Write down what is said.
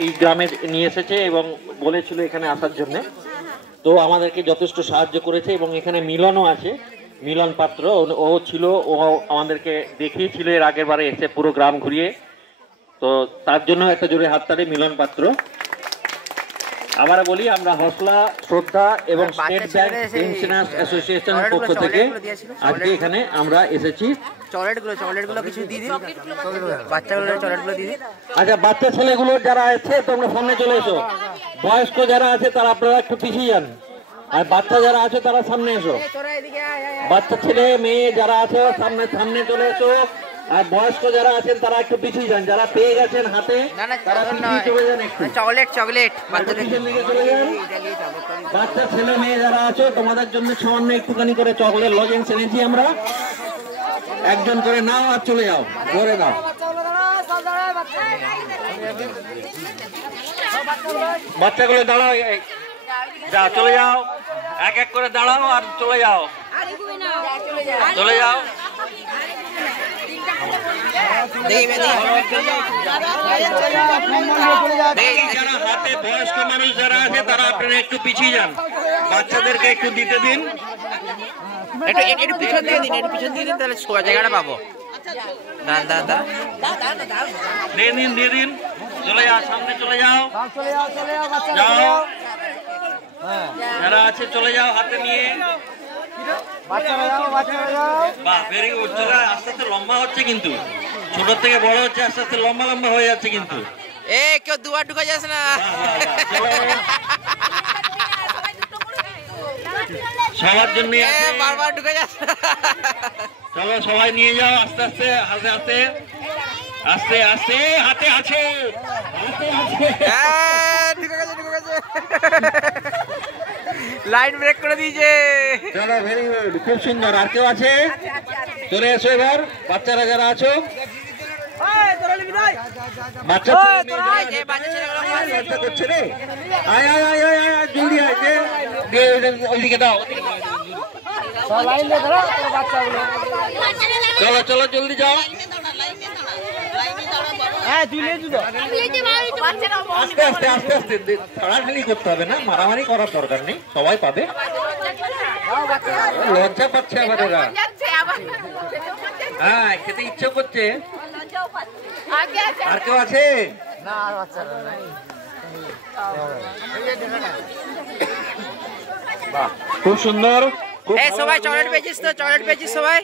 এই গ্রামে নিয়ে এসেছে এবং বলেছিল এখানে আসার জন্য, তো আমাদেরকে যথেষ্ট সাহায্য করেছে এবং এখানে মিলনও আছে, মিলন পাত্র ও ছিল, ও আমাদেরকে দেখিয়েছিল এর আগের বারে এসে পুরো গ্রাম ঘুরিয়ে, তো তার জন্য একটা জোরে হাততালি মিলন পাত্র। আবার বলি আমরা হসলা শ্রদ্ধা এবং স্টেট ব্যাংক ইন্স্যুরেন্স অ্যাসোসিয়েশনের পক্ষ থেকে আজকে এখানে আমরা এসেছি। চকলেটগুলো কিছু দিয়ে দিন, বাচ্চাগুলো চকলেটগুলো দিয়ে দিন। আচ্ছা, বাচ্চা ছেলেগুলো যারা আছে তোমরা সামনে চলে এসো, বয়স্ক যারা আছে তারা আপনারা একটু পিছিয়ে যান, আর বাচ্চা যারা আছে তারা সামনে এসো। বাচ্চা ছেলে মেয়ে যারা আছে সামনে সামনে চলে এসো, আর বয়স্ক যারা আছেন তারা একটু পিছিয়ে যান, যারা পেয়ে গেছেন হাতে তারা পিছিয়ে চলে যান একটু। চকলেট বাচ্চাদের দিকে চলে যান। বাচ্চা ছেলে মেয়ে যারা আছো তোমাদের জন্য সামান্য একটুখানি করে চকলেট লজেন্স এনেছি আমরা, একজন করে নাও আর চলে যাও, ধরে দাও। বাচ্চাগুলো দাঁড়াও, যাও চলে যাও, এক এক করে দাঁড়াও আর চলে যাও, চলে যাও। যারা হাতে বয়স্ক মানুষ যারা আছে তারা আপনারা একটু পিছিয়ে যান, বাচ্চাদেরকে একটু দিতে দিন, একটু পিছন দিয়ে দিন, তাহলে জায়গাটা পাবো। দিয়ে দিন, চলে যাও, সামনে চলে যাও, যাও যারা আছে চলে যাও হাতে নিয়ে। বাহ, ভেরি গুড। চলে আস্তে আস্তে লম্বা হচ্ছে, কিন্তু ছোট থেকে বড় হচ্ছে, আস্তে আস্তে লম্বা লম্বা হয়ে যাচ্ছে কিন্তু। কেউ দুবার ঢুকে যাচ্ছে না, সবার জন্য বারবার ঢুকে যাচ্ছে। চলো সবাই নিয়ে যাও আস্তে আস্তে, আস্তে আস্তে আস্তে আস্তে, হাতে আছে, ঢুকে গেছে, লাইন ব্রেক করে দিয়েছে। চলো, ভেরি গুড, খুব সুন্দর। আর কেউ আছে? চলে এসো এবার, বাচ্চারা যারা আছো, বাচ্চা করছে রে, আয় আয় আয় আয় আয়, জলদি আয়, ওইদিকে দাও, চলো চলো জলদি যাও। আস্তে আস্তে আস্তে আস্তে, ঠাড়াঠাড়ি করতে হবে না, মারামারি করার দরকার নেই, সবাই পাবে। লজ্জা পাচ্ছে আবার ওরা, হ্যাঁ খেতে ইচ্ছে করছে। আর কেউ আছে? বাহ, খুব সুন্দর। সবাই চকলেট পেয়েছিস তো, চকলেট পেয়েছিস সবাই।